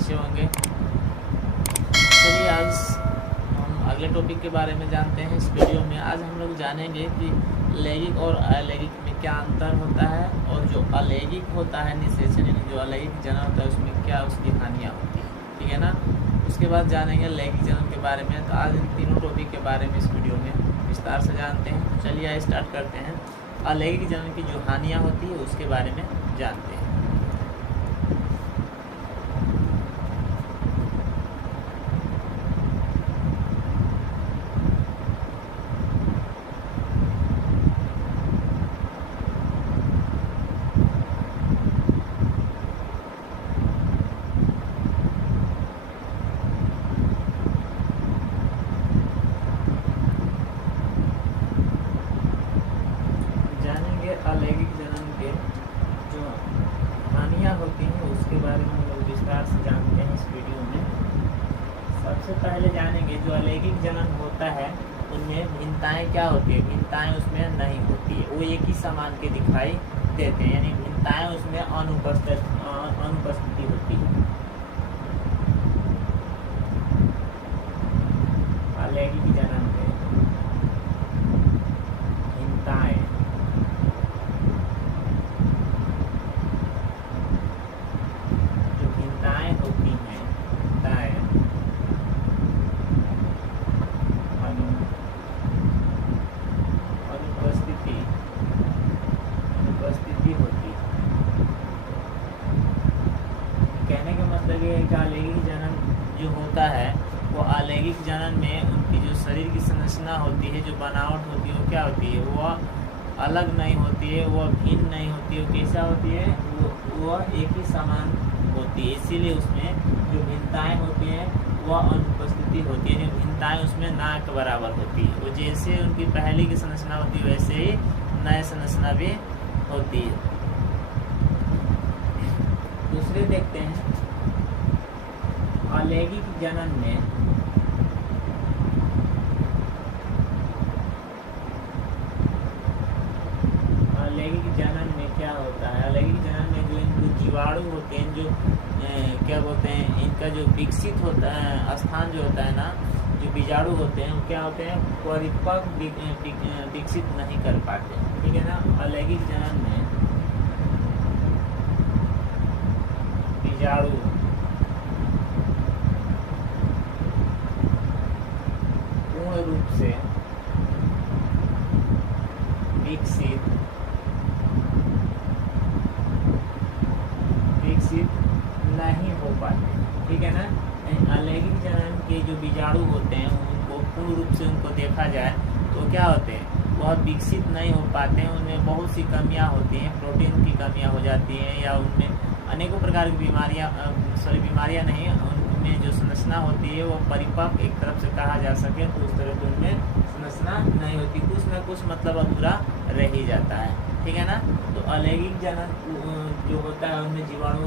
अच्छे होंगे। चलिए आज हम अगले टॉपिक के बारे में जानते हैं। इस वीडियो में आज हम लोग जानेंगे कि लैंगिक और अलैंगिक में क्या अंतर होता है, और जो अलैंगिक होता है निषेचन यानी जो अलैंगिक जनन होता है उसमें क्या उसकी हानियाँ होती है, ठीक है ना। उसके बाद जानेंगे लैंगिक जनन के बारे में। तो आज इन तीनों टॉपिक के बारे में इस वीडियो में विस्तार से जानते हैं। तो चलिए आज स्टार्ट करते हैं। अलैंगिक जनन की जो हानियाँ होती है उसके बारे में जानते हैं। अलैंगिक जनन के जो हानियाँ होती हैं उसके बारे में हम लोग विस्तार से जानते हैं इस वीडियो में। सबसे पहले जानेंगे जो अलैंगिक जनन होता है उनमें भिन्नताएं क्या होती है। भिन्नताएं उसमें नहीं होती है, वो एक ही समान के दिखाई देते हैं, यानी भिन्नताएं उसमें अनुपस्थिति होती है। अलैंगिक जनन में भिन्नताएं होती हैं, अनुपस्थिति होती है। कहने का मतलब ये है कि अलैंगिक जनन जो होता है वो अलैंगिक जनन में उनकी जो शरीर की संरचना होती है, जो बनावट होती है, वो क्या होती है, वो अलग नहीं होती है, वो भिन्न नहीं होती है। वो कैसा होती है, वो एक ही समान होती है। इसीलिए उसमें जो भिन्नताएं होती हैं वह अनुपस्थिति होती है, यानी भिन्नताएं उसमें ना के बराबर होती है। वो जैसे उनकी पहले की संरचना होती है वैसे ही नए संरचना भी होती है। दूसरे देखते हैं अलैंगिक जनन में क्या होता है। अलैंगिक जनन में जो इनको जीवाणु होते हैं, जो क्या बोलते हैं, इनका जो विकसित होता है स्थान जो होता है ना, जो बीजाणु होते हैं वो क्या होते हैं, परिपक्व विकसित नहीं कर पाते, ठीक है ना। अलैंगिक जनन में बीजाणु पूर्ण रूप से विकसित नहीं हो पाते, ठीक है ना। अलैंगिक जनन के जो बीजाणु होते हैं उनको पूर्ण रूप से उनको देखा जाए तो क्या होते हैं, वह विकसित नहीं हो पाते हैं। उनमें बहुत सी कमियां होती हैं, प्रोटीन की कमियां हो जाती हैं, या उनमें अनेकों प्रकार की बीमारियां नहीं, उनमें जो संरचना होती है वो परिपक्व एक तरफ से कहा जा सके तो उस तरह से उनमें संरचना नहीं होती, कुछ न कुछ मतलब अधूरा रह ही जाता है, ठीक है ना। तो अलैंगिक जनन जो होता है उनमें जीवाणु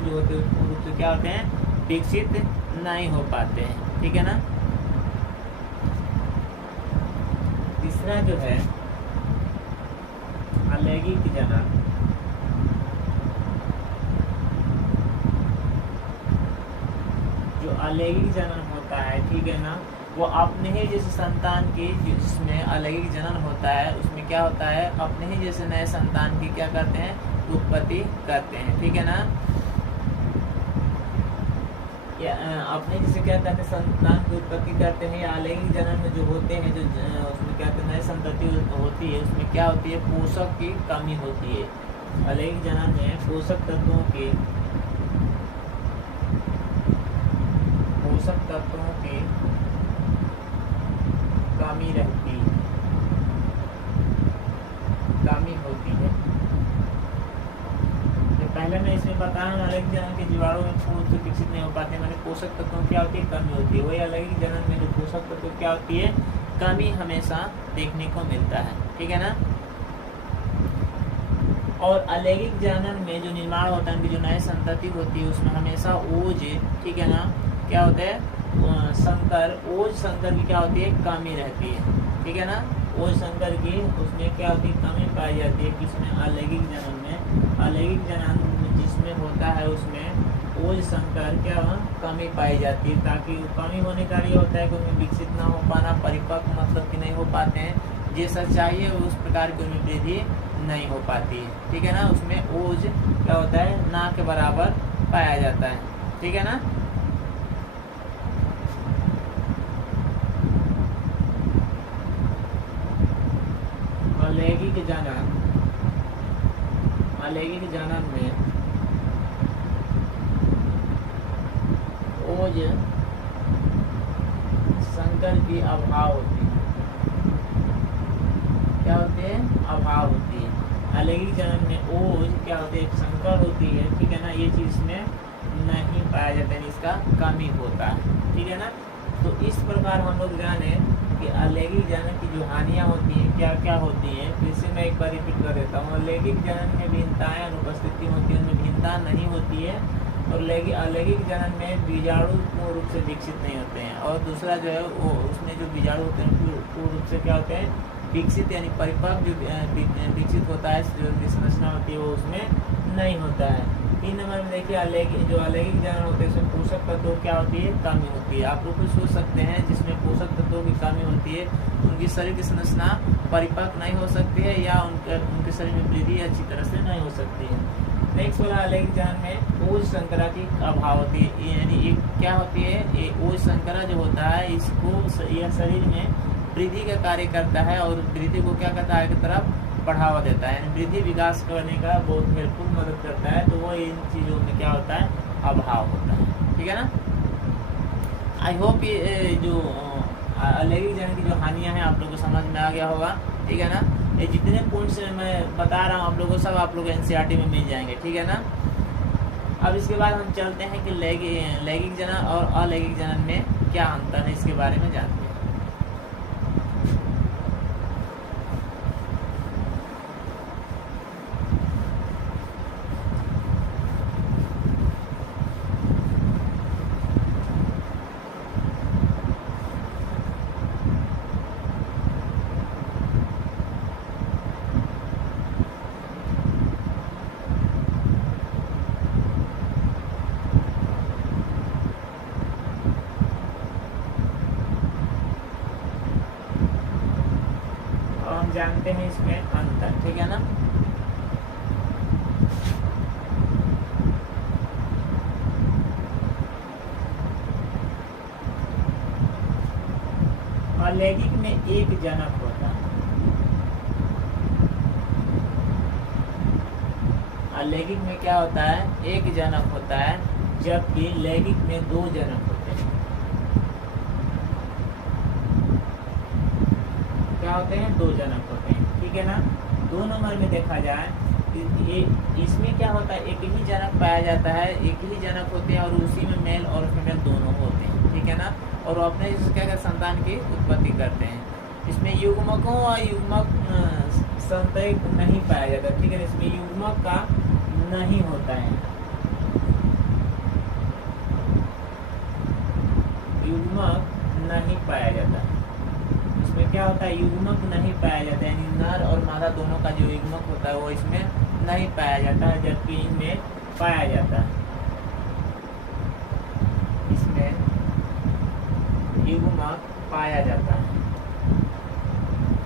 जो होते हैं पूर्ण रूप से क्या होते हैं, विकसित नहीं हो पाते हैं, ठीक है ना। तीसरा जो है अलैंगिक जनन, जो अलैंगिक जनन होता है, ठीक है ना, वो अपने ही जैसे संतान की, जिसमें अलैंगिक जनन होता है उसमें क्या होता है, अपने ही जैसे नए संतान की क्या करते हैं, उत्पत्ति करते हैं, ठीक है ना। या अपने जैसे क्या कहते हैं संतान की उत्पत्ति करते हैं। या अलैंगिक जनन में जो होते हैं, जो उसमें क्या कहते हैं नई संतति होती है, उसमें क्या होती है, पोषक की कमी होती है। अलैंगिक जनन में पोषक तत्वों की कमी रहती है, कमी होती है। पहले मैं इसमें बताया अलैंगिक जनन के जीवाणु में पूर्ण रूप से विकसित नहीं हो पाते, मैंने पोषक तत्वों क्या होती है, कमी होती है। वही अलैंगिक जनन में जो पोषक तत्व क्या होती है, कमी हमेशा देखने को मिलता है, ठीक है ना। और अलैंगिक जनन में जो निर्माण होता है, उनकी जो नई संतति होती है उसमें हमेशा ओज, ठीक है ना, क्या होता है, ओज संकर की क्या होती है, कमी रहती है, ठीक है ना। ओज संकर की उसमें क्या होती है, कमी पाई जाती है। किसमें, अलैंगिक जनन में। अलैंगिक जनन जिसमें होता है उसमें ओज संकर क्या कमी पाई जाती है, ताकि कमी होने का ये होता है कि उनमें विकसित ना हो पाना, परिपक्व मतलब कि नहीं हो पाते हैं, जैसा चाहिए उस प्रकार की उनमें वृद्धि नहीं हो पाती है, ठीक है ना। उसमें ओज क्या होता है, ना के बराबर पाया जाता है, ठीक है ना। अलैंगिक जनन में ओज संकर की अभाव होती है, क्या होते हैं, अभाव होती है। अलैंगिक जनन में ओज क्या होती है, संकर होती है, ठीक है ना। ये चीज में नहीं पाया जाता है, इसका कमी होता है, ठीक है ना। तो इस प्रकार हम लोग जाने कि अलैंगिक जनन की जो हानियां होती हैं क्या क्या होती हैं, फिर से मैं एक बार रिपीट कर देता हूँ। अलैंगिक जनन में भिन्नताएं अनुपस्थिति होती है, उनमें भिन्नता नहीं होती है, और अलैंगिक जनन में बीजाणु पूर्ण रूप से विकसित नहीं होते हैं, और दूसरा जो है वो उसमें जो बीजाणु होते हैं पूर्ण रूप से क्या होते हैं, विकसित यानी परिपक्व जो विकसित होता है, जो उनकी संरचना होती है वो उसमें नहीं होता है। 3 नंबर में देखिए अलैंगिक जनन होते हैं, उसमें पोषक तत्वों क्या होती है, कमी होती है। आप लोग कुछ सोच सकते हैं जिसमें पोषक तत्वों की कमी होती है, उनकी शरीर की संरचना परिपक्व नहीं हो सकती है, या उनके शरीर में वृद्धि अच्छी तरह से नहीं हो सकती है। नेक्स्ट वाला अलैंगिक जनन में ओज संकरा की अभाव होती है, यानी एक क्या होती है, ये ओज संकरा जो होता है इसको यह शरीर में वृद्धि का कार्य करता है, और वृद्धि को क्या करता है, की तरफ बढ़ावा देता है, यानी वृद्धि विकास करने का बहुत हेल्पफुल मदद करता है। तो वो इन चीज़ों में क्या होता है, अभाव होता है, ठीक है ना। आई होप ये जो अलैंगिक जनन की जो हानियां हैं आप लोगों को समझ में आ गया होगा, ठीक है ना। ये जितने पॉइंट्स मैं बता रहा हूँ आप लोगों को, सब आप लोग एनसीईआरटी में मिल जाएंगे, ठीक है ना। अब इसके बाद हम चलते हैं कि लैंगिक जनन और अलैंगिक जनन में क्या अंतर है, इसके बारे में जानते हैं। जानते हैं इसमें अंतर, ठीक है ना। अलैंगिक में एक जनक होता है, अलैंगिक में क्या होता है, एक जनक होता है, जबकि लैंगिक में 2 जनक होते हैं। क्या होते हैं, 2 जनक होते हैं, ठीक है ना। 2 नंबर में देखा जाए ये इसमें क्या होता है, एक ही जनक पाया जाता है, एक ही जनक होते हैं, और उसी में मेल और फीमेल दोनों होते हैं, ठीक है ना। और वो अपने क्या कर संतान की उत्पत्ति करते हैं। इसमें युग्मकों और युग्मक संतति नहीं पाया जाता, ठीक है। इसमें युग्मक का नहीं होता है, युग्मक नहीं पाया जाता। इसमें क्या होता है, युग्मक नहीं पाया जाता है, यानी नर और मादा दोनों का जो युग्मक होता है वो इसमें नहीं पाया जाता है, जबकि इनमें पाया जाता है। इसमें युग्मक पाया जाता है,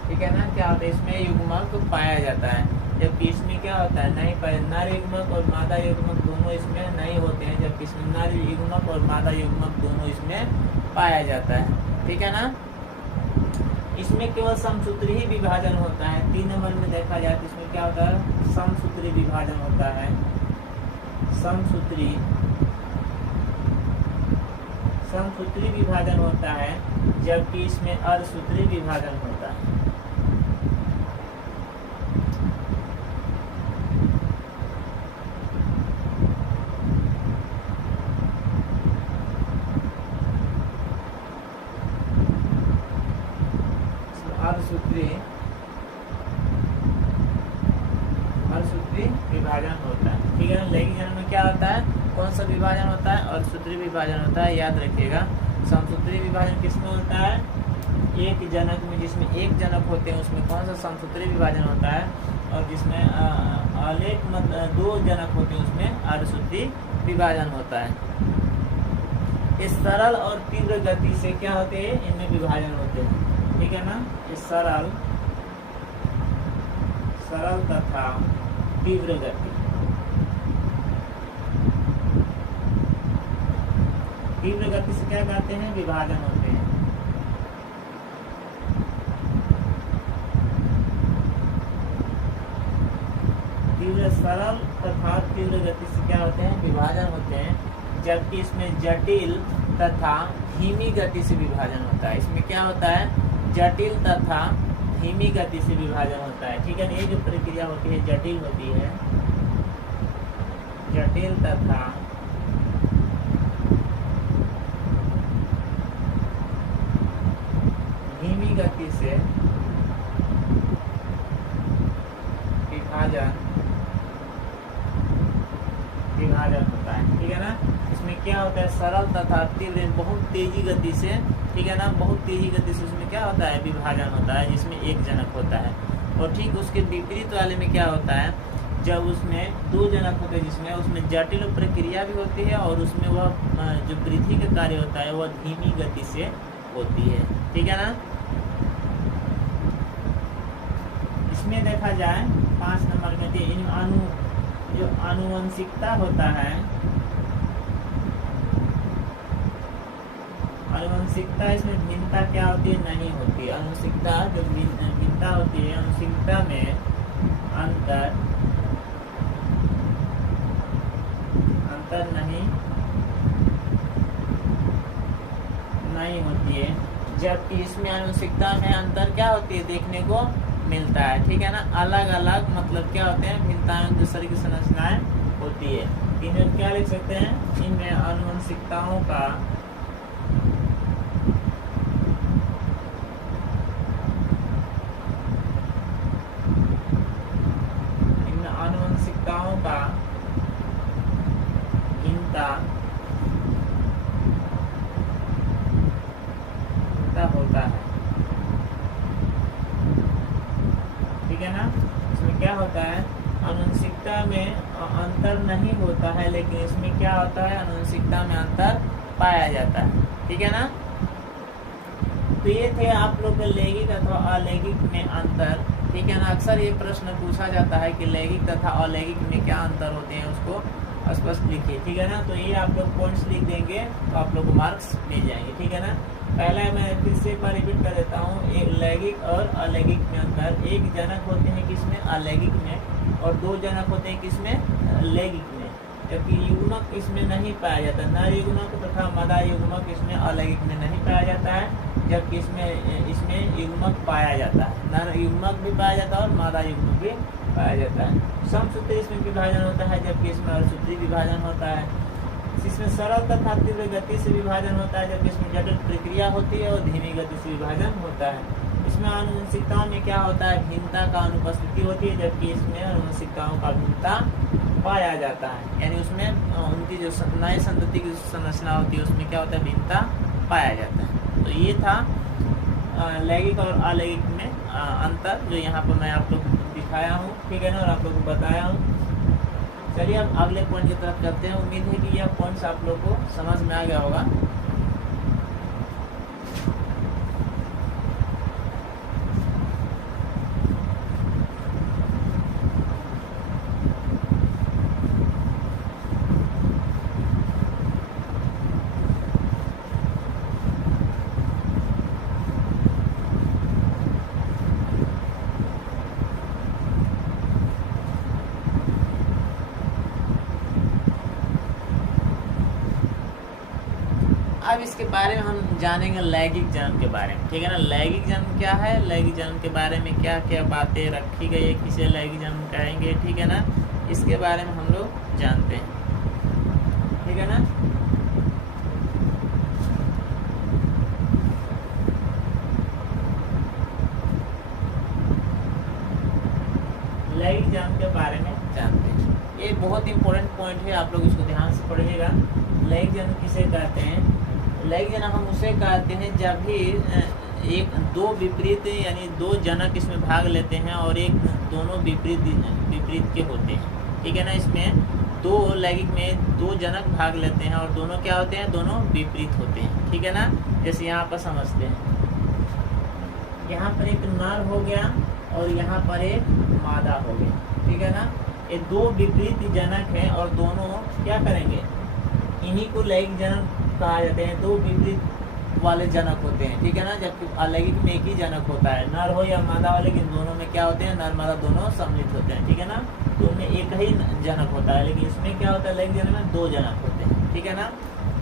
ठीक है ना। क्या होता है, इसमें युग्मक पाया जाता है, जबकि इसमें क्या होता है, नहीं पाया। नर युग्मक और मादा युग्मक दोनों इसमें नहीं होते हैं, जबकि इसमें नर युग्मक और मादा युग्मक दोनों इसमें पाया जाता है, ठीक है ना। इसमें केवल समसूत्री ही विभाजन होता है। 3 नंबर में देखा जाए तो इसमें क्या होता है, समसूत्री विभाजन होता है, समसूत्री विभाजन होता है, जबकि इसमें अर्धसूत्री विभाजन होता है। अर्धसूत्री विभाजन होता है, ठीक है ना। लैंगिक जनन में क्या होता है, कौन सा विभाजन होता है, अर्धसूत्री विभाजन होता है, याद रखिएगा। समसूत्री विभाजन किसमें होता है, एक जनक में जिसमें एक जनक होते हैं उसमें कौन सा समसूत्री विभाजन होता है, और जिसमें अलेख मतलब 2 जनक होते हैं उसमें अर्धसूत्री विभाजन होता है। इस सरल और तीव्र गति से क्या होते हैं, इनमें विभाजन होते हैं, ठीक है ना। इस सरल तथा तीव्र गति, तीव्र गति से क्या कहते हैं, विभाजन होते हैं। सरल तथा तीव्र गति से क्या होते हैं, विभाजन होते हैं। जबकि इसमें जटिल तथा धीमी गति से विभाजन होता है। इसमें क्या होता है, जटिल तथा धीमी गति से विभाजन होता है, ठीक है। ये जो प्रक्रिया होती है जटिल होती है, जटिल तथा धीमी गति से विभाजन होता है, ठीक है ना। इसमें क्या होता है, सरल तथा तीव्र बहुत तेजी गति से, ठीक है ना, बहुत तेजी गति से उसमें क्या होता है, विभाजन होता है, जिसमें एक जनक होता है। और ठीक उसके विपरीत वाले में क्या होता है, जब उसमें 2 जनक होते हैं, जिसमें उसमें जटिल प्रक्रिया भी होती है और उसमें वह जो वृद्धि का कार्य होता है वह धीमी गति से होती है, ठीक है ना। इसमें देखा जाए 5 नंबर में इन जो आनुवंशिकता होता है, आनुवंशिकता इसमें भिन्नता क्या होती है, नहीं होती। आनुवंशिकता जो भिन्नता होती है, आनुवंशिकता में अंतर नहीं होती है। जबकि इसमें आनुवंशिकता में अंतर क्या होती है, देखने को मिलता है, ठीक है ना। अलग अलग मतलब क्या होते हैं, भिन्नताएं दूसरे की संरचनाएं होती है। इन्हें क्या लिख सकते हैं, इनमें आनुवंशिकताओं का भिन्नता होता है, ठीक है ना। इसमें क्या होता है, आनुवंशिकता में अंतर नहीं होता है, लेकिन इसमें क्या होता है, आनुवंशिकता में अंतर पाया जाता है, ठीक है ना। तो ये थे आप लोग के लैंगिक अथवा अलैंगिक में अंतर, ठीक है ना। अक्सर ये प्रश्न पूछा जाता है कि लैंगिक तथा अलैंगिक में क्या अंतर होते हैं, उसको स्पष्ट लिखिए, ठीक है ना। तो ये आप लोग पॉइंट्स लिख देंगे तो आप लोग को मार्क्स मिल जाएंगे, ठीक है ना। पहला मैं फिर से एक बार रिपीट कर देता हूँ, एक लैंगिक और अलैंगिक में अंतर। एक जनक होते हैं किसमें, अलैंगिक में, और 2 जनक होते हैं किसमें, लैंगिक में। जबकि युग्मक इसमें नहीं पाया जाता, नर युग्मक तथा मादा युग्मक इसमें अलैंगिक में नहीं पाया जाता है, जबकि इसमें युग्मक पाया जाता है, नर युग्मक भी पाया जाता है और मादा युग्मक भी पाया जाता है। समसूत्री इसमें विभाजन होता है, जबकि इसमें अर्धसूत्री विभाजन होता है। इसमें सरल तथा तीव्र गति से विभाजन होता है, जबकि इसमें जटिल प्रक्रिया होती है और धीमी गति से विभाजन होता है। इसमें आनुवंशिकताओं में क्या होता है, भिन्नता का अनुपस्थिति होती है, जबकि इसमें आनुवंशिकताओं का भिन्नता पाया जाता है, यानी उसमें उनकी जो नए संतति की संरचना होती है उसमें क्या होता है, भिन्नता पाया जाता है। तो ये था लैंगिक और अलैंगिक में अंतर, जो यहाँ पर मैं आप लोग दिखाया हूँ, ठीक है ना, और आप लोग को बताया हूँ। चलिए अब अगले पॉइंट की तरफ चलते हैं। उम्मीद है कि यह पॉइंट्स आप लोग को समझ में आ गया होगा। अब इसके बारे में हम जानेंगे लैंगिक जन्म के बारे में, ठीक है ना। लैंगिक जन्म क्या है, लैंगिक जन्म के बारे में क्या क्या बातें रखी गई है, किसे लैंगिक जन्म कहेंगे, ठीक है ना, इसके बारे में हम लोग जानते हैं, ठीक है ना। लैंगिक जन्म के बारे में जानते हैं, ये बहुत इंपॉर्टेंट पॉइंट है, आप लोग इसको ध्यान से पढ़िएगा। लैंगिक जन्म किसे कहते हैं, लैंगिक जन्म हम उसे कहते हैं जब भी एक दो विपरीत यानी दो जनक इसमें भाग लेते हैं और एक दोनों विपरीत के होते हैं, ठीक है ना। इसमें दो लैंगिक में दो जनक भाग लेते हैं और दोनों क्या होते हैं, दोनों विपरीत होते हैं, ठीक है ना। जैसे यहाँ पर समझते हैं, यहाँ पर एक नर हो गया और यहाँ पर एक मादा हो गया, ठीक है ना। ये दो विपरीत जनक हैं और दोनों क्या करेंगे, इन्हीं को लैंगिक जनक कहा जाते हैं। दो विपरीत वाले जनक होते हैं, ठीक है ना। जबकि अलैंगिक में एक ही जनक होता है, नर हो या मादा हो, लेकिन दोनों में क्या होते हैं, नर मादा दोनों सम्मिलित होते हैं, ठीक है ना। तो उनमें एक ही जनक होता है, लेकिन इसमें क्या होता है, लैंगिक जनक में दो जनक होते हैं, ठीक है ना।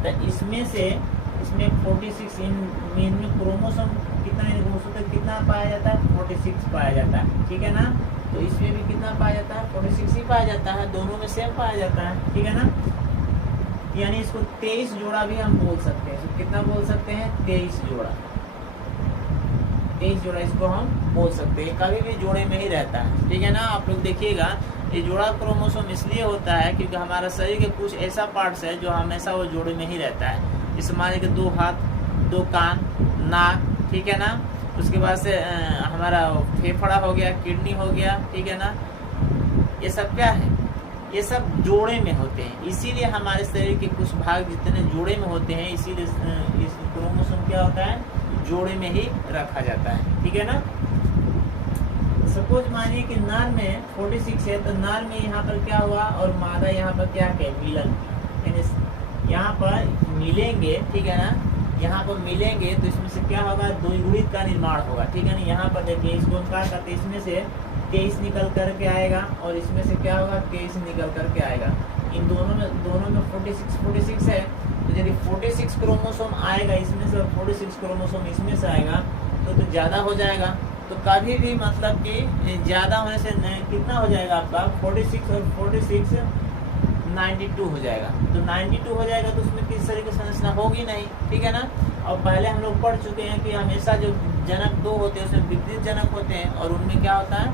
तो इसमें से इसमें 46 इनमें क्रोमोसोम कितना पाया जाता है, 46 पाया जाता है, ठीक है ना। तो इसमें भी कितना पाया जाता है, 46 ही पाया जाता है, दोनों में सेम पाया जाता है, ठीक है ना। यानी इसको 23 जोड़ा भी हम बोल सकते हैं। इसको कितना बोल सकते हैं, 23 जोड़ा, 23 जोड़ा इसको हम बोल सकते हैं। कभी भी जोड़े में ही रहता है, ठीक है ना। आप लोग देखिएगा, ये जोड़ा क्रोमोसोम इसलिए होता है क्योंकि हमारा शरीर के कुछ ऐसा पार्ट्स है जो हमेशा वो जोड़े में ही रहता है। जैसे मान लीजिए 2 हाथ, 2 कान, नाक, ठीक है ना। उसके बाद से हमारा फेफड़ा हो गया, किडनी हो गया, ठीक है ना। ये सब क्या है, ये सब जोड़े में होते हैं। इसीलिए हमारे शरीर के कुछ भाग जितने जोड़े में होते हैं, इसीलिए इस क्रोमोसोम क्या होता है, जोड़े में ही रखा जाता है, ठीक है ना। सपोज मानिए कि नर में 46 है, तो नर में यहाँ पर क्या हुआ और मादा यहाँ पर क्या है, मिलन, यहाँ पर मिलेंगे, ठीक है ना। यहाँ पर मिलेंगे तो इसमें से क्या होगा, द्विगुणित का निर्माण होगा, ठीक है ना। यहाँ पर देखिए, इसको क्या करते हैं, इसमें से 23 निकल करके आएगा और इसमें से क्या होगा, 23 निकल करके आएगा। इन दोनों में 46 है, तो यदि 46 क्रोमोसोम आएगा इसमें से और 46 क्रोमोसोम इसमें से आएगा तो ज़्यादा हो जाएगा। तो कभी भी मतलब कि ज़्यादा होने से कितना हो जाएगा आपका, 46 और 46 92 हो जाएगा। तो 92 हो जाएगा तो उसमें किस तरह की संरचना होगी नहीं, ठीक है ना। और पहले हम लोग पढ़ चुके हैं कि हमेशा जो जनक दो होते हैं उसमें विपरीत जनक होते हैं और उनमें क्या होता है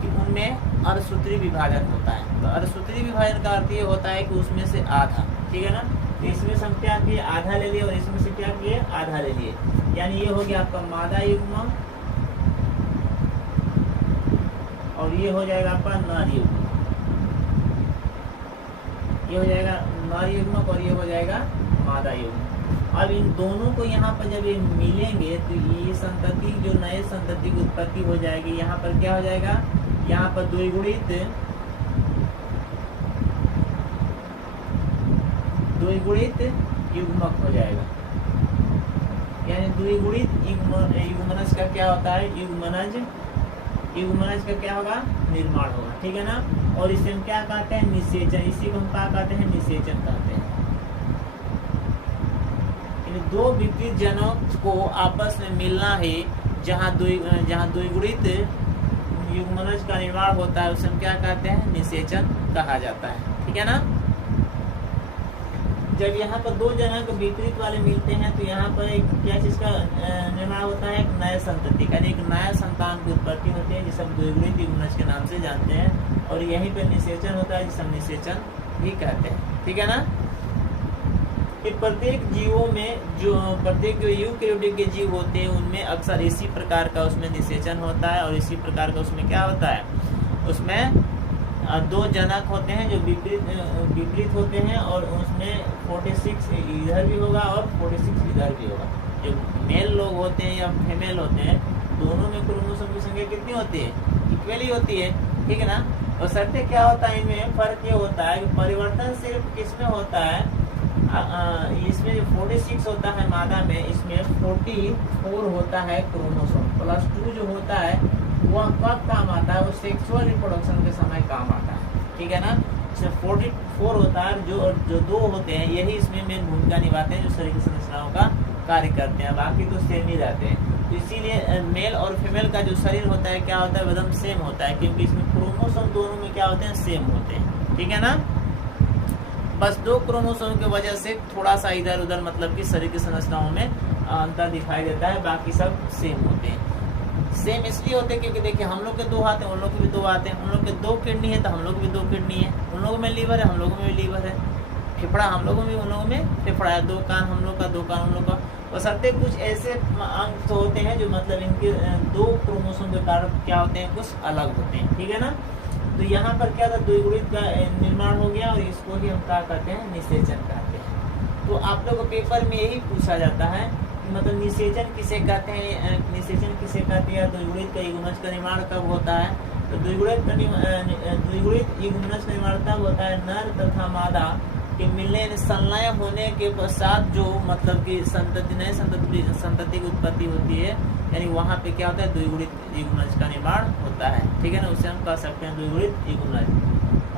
कि उनमें अर्धसूत्री विभाजन होता है। तो अर्धसूत्री विभाजन का अर्थ ये होता है कि उसमें से आधा, ठीक है ना। तो इसमें से हम क्या किए, आधा ले लिए और इसमें से क्या किए, आधा ले लिए। यानी ये हो गया आपका मादा युग्म और ये हो जाएगा आपका नर युग्म, ये हो जाएगा नर युग्म और ये हो जाएगा मादा युग्म। अब इन दोनों को यहाँ पर जब ये मिलेंगे तो ये संतति, जो नए संतति की उत्पत्ति हो जाएगी। यहाँ पर क्या हो जाएगा, यहाँ पर द्विगुणित युग्मक हो जाएगा। यानी द्विगुणित युग्मनज का क्या होता है, युग्मनज का क्या होगा, निर्माण होगा, ठीक है ना। और इसे हम क्या कहते हैं, निषेचन। इसी को हम क्या कहते हैं, निषेचन कहते हैं। दो विपरीत जनों को आपस में मिलना है, जहाँ द्विगुणित युग्मनज का निर्माण होता है, उसे हम क्या कहते हैं, निषेचन कहा जाता है, ठीक है ना। जब यहाँ पर दो जनक विपरीत वाले मिलते हैं तो यहाँ पर एक क्या चीज का निर्माण होता है, एक नए संतति का, एक नया संतान की उत्पत्ति होती है जिसे हम द्विगुणित युग्मनज के नाम से जानते हैं। और यहीं पर निषेचन होता है जिसे हम निषेचन भी कहते हैं, ठीक है ना। कि प्रत्येक जीवों में प्रत्येक जो यूकेरियोटिक के जीव होते हैं उनमें अक्सर इसी प्रकार का उसमें निषेचन होता है। और इसी प्रकार का उसमें क्या होता है, उसमें दो जनक होते हैं जो विपरीत होते हैं और उसमें 46 इधर भी होगा और 46 इधर भी होगा। जो मेल लोग होते हैं या फीमेल होते हैं, दोनों में क्रोमोसोम की संख्या कितनी होती है, इक्वली होती है, ठीक है ना। और शर्तें क्या होता है, इनमें फर्क ये होता है कि परिवर्तन सिर्फ किसमें होता है, इसमें जो 46 होता है मादा में, इसमें 44 होता है क्रोमोसोम, +2 जो होता है वह कब काम आता है, वो सेक्सुअल रिप्रोडक्शन के समय काम आता है, ठीक है ना। इसमें 44 होता है, जो दो होते हैं यही इसमें मेन भूमिका निभाते हैं, जो शरीर की संरचनाओं का कार्य करते हैं, बाकी तो सेम ही रहते हैं। तो इसीलिए मेल और फीमेल का जो शरीर होता है क्या होता है, एकदम सेम होता है, क्योंकि इसमें क्रोमोसोम दोनों में क्या होते हैं, सेम होते हैं, ठीक है ना। बस दो क्रोमोसोम की वजह से थोड़ा सा इधर उधर मतलब कि शरीर की संरचनाओं में अंतर दिखाई देता है, बाकी सब सेम होते हैं। सेम इसलिए होते हैं क्योंकि देखिए हम लोग के 2 हाथ हैं, उन लोग के भी 2 हाथ हैं, उन लोग के 2 किडनी है तो हम लोग की भी 2 किडनी है, उन लोगों में लीवर है, हम लोगों में भी लीवर है, फेफड़ा हम लोगों में, उन लोगों में फेफड़ा है, 2 कान हम लोग का, 2 कान उन लोग का। बशर्ते कुछ ऐसे अंग तो होते हैं जो मतलब इनके दो क्रोमोसोम के कारण क्या होते हैं, कुछ अलग होते हैं, ठीक है ना। तो यहाँ पर क्या था, द्विगुणित का निर्माण हो गया और इसको ही हम क्या कहते हैं, निषेचन कहते हैं। तो आप लोग को पेपर में यही पूछा जाता है कि मतलब निषेचन किसे कहते हैं, निषेचन किसे कहते हैं, द्विगुणित का युग्मज का निर्माण कब होता है। तो द्विगुणित युग्मज का निर्माण तब होता है नर तथा मादा के मिलने संलय होने के पश्चात जो मतलब कि संतति नए संतति की उत्पत्ति होती है, यानी वहाँ पे क्या होता है, द्विगुणित युग्मज का निर्माण होता है, ठीक है ना। उसे हम कह सकते हैं द्विगुणित युग्मज।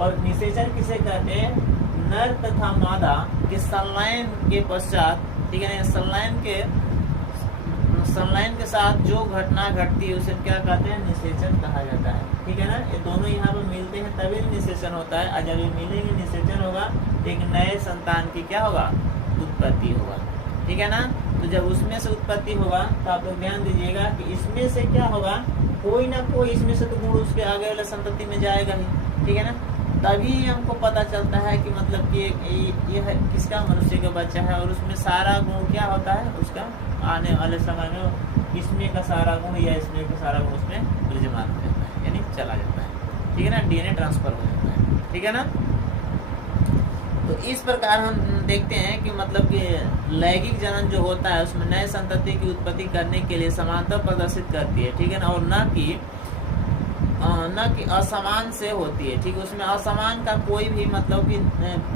और निषेचन किसे कहते हैं, नर तथा मादा के संलयन के पश्चात, ठीक है ना, संलयन के साथ जो घटना घटती है उसे क्या कहते हैं, निषेचन कहा जाता है, ठीक है ना। ये दोनों यहाँ पर मिलते हैं तभी निषेचन होता है, और जब ये मिलेंगे निषेचन होगा, एक नए संतान की क्या होगा, उत्पत्ति होगा, ठीक है ना। तो जब उसमें से उत्पत्ति होगा तो आप लोग ध्यान दीजिएगा कि इसमें से क्या होगा, कोई ना कोई इसमें से तो गुण उसके आगे वाले संतति में जाएगा ही, ठीक है ना। तभी हमको पता चलता है कि मतलब कि ये किसका, मनुष्य का बच्चा है, और उसमें सारा गुण क्या होता है उसका, आने वाले समय में इसमें का सारा गुण या इसमें का सारा गुण उसमें विराजमान हो जाता है, यानी चला जाता है, ठीक है ना, डीएनए ट्रांसफर हो जाता है, ठीक है ना। तो इस प्रकार हम देखते हैं कि मतलब कि लैंगिक जनन जो होता है उसमें नए संतति की उत्पत्ति करने के लिए समानता प्रदर्शित करती है, ठीक है ना, और न कि असमान से होती है, ठीक है। उसमें असमान का कोई भी मतलब कि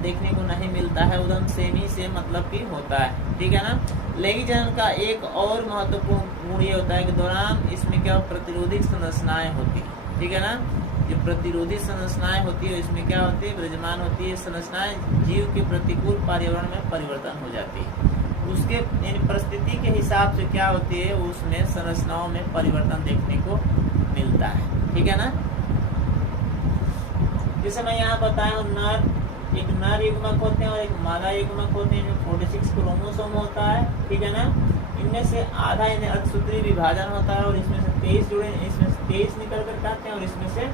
देखने को नहीं मिलता है, उदम सेम ही से मतलब कि होता है, ठीक है ना। लैंगिक जनन का एक और महत्वपूर्ण गुण ये होता है कि दौरान इसमें क्या प्रतिरोधी संरचनाएं होती है, ठीक है ना। जो प्रतिरोधी संरचनाएं होती है इसमें क्या होती है, विराजमान होती है। संरचनाएं जीव के प्रतिकूल पर्यावरण में परिवर्तन हो जाती है, उसके परिस्थिति के हिसाब से क्या होती है, उसमें संरचनाओं में परिवर्तन देखने को मिलता है, ठीक है ना। जैसे मैं यहाँ बताया हूँ, एक नर युग्मक होते हैं और एक मादा युग्मक होते हैं, जो 46 क्रोमोसोम होता है, ठीक है ना। इनमें से आधा इन्हें अर्धसूत्रीय विभाजन होता है और इसमें से 23 जुड़े, इसमें से 23 निकल कर आते हैं और इसमें से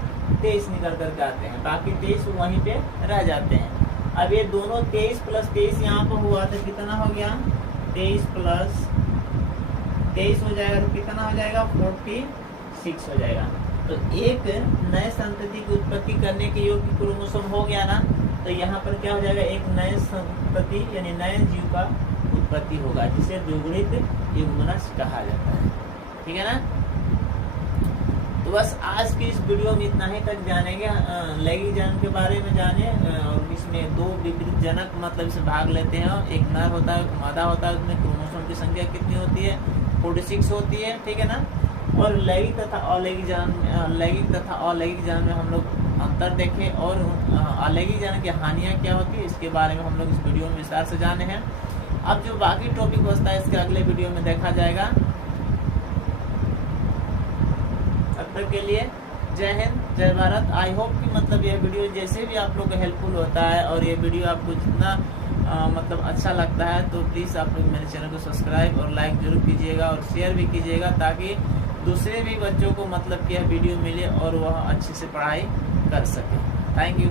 23 निकल कर आते हैं, बाकी 23 वहीं पे रह जाते हैं। अब ये दोनों 23 प्लस 23 यहाँ पर हुआ तो कितना हो गया, 23 प्लस 23 हो जाएगा तो कितना हो जाएगा, 46 हो जाएगा। तो एक नए संतति की उत्पत्ति करने के योग्य क्रोमोसोम हो गया ना, तो यहाँ पर क्या हो जाएगा, एक नए संतति यानी नए जीव का उत्पत्ति होगा, जिसे द्विगुणित युग्मनज कहा जाता है, ठीक है ना। तो बस आज की इस वीडियो में इतना ही तक जानेंगे, लैंगिक जनन के बारे में जाने, और इसमें दो विपरीत जनक मतलब इसमें भाग लेते हैं, एक नर होता है, एक मादा होता है, उसमें क्रोमोसोम की संख्या कितनी होती है, 46 होती है, ठीक है ना। और लैंगिक तथा अलैंगिक जनन में हम लोग अंतर देखें, और अलैंगिक जनन की हानियाँ क्या होती है इसके बारे में हम लोग इस वीडियो में विस्तार से जाने हैं। अब जो बाकी टॉपिक बचता है इसके अगले वीडियो में देखा जाएगा। तब तक के लिए जय हिंद, जय भारत। आई होप कि मतलब यह वीडियो जैसे भी आप लोग को हेल्पफुल होता है और ये वीडियो आपको जितना मतलब अच्छा लगता है, तो प्लीज़ आप लोग मेरे चैनल को सब्सक्राइब और लाइक जरूर कीजिएगा और शेयर भी कीजिएगा, ताकि दूसरे भी बच्चों को मतलब कि यह वीडियो मिले और वह अच्छे से पढ़ाई कर सके। Thank you.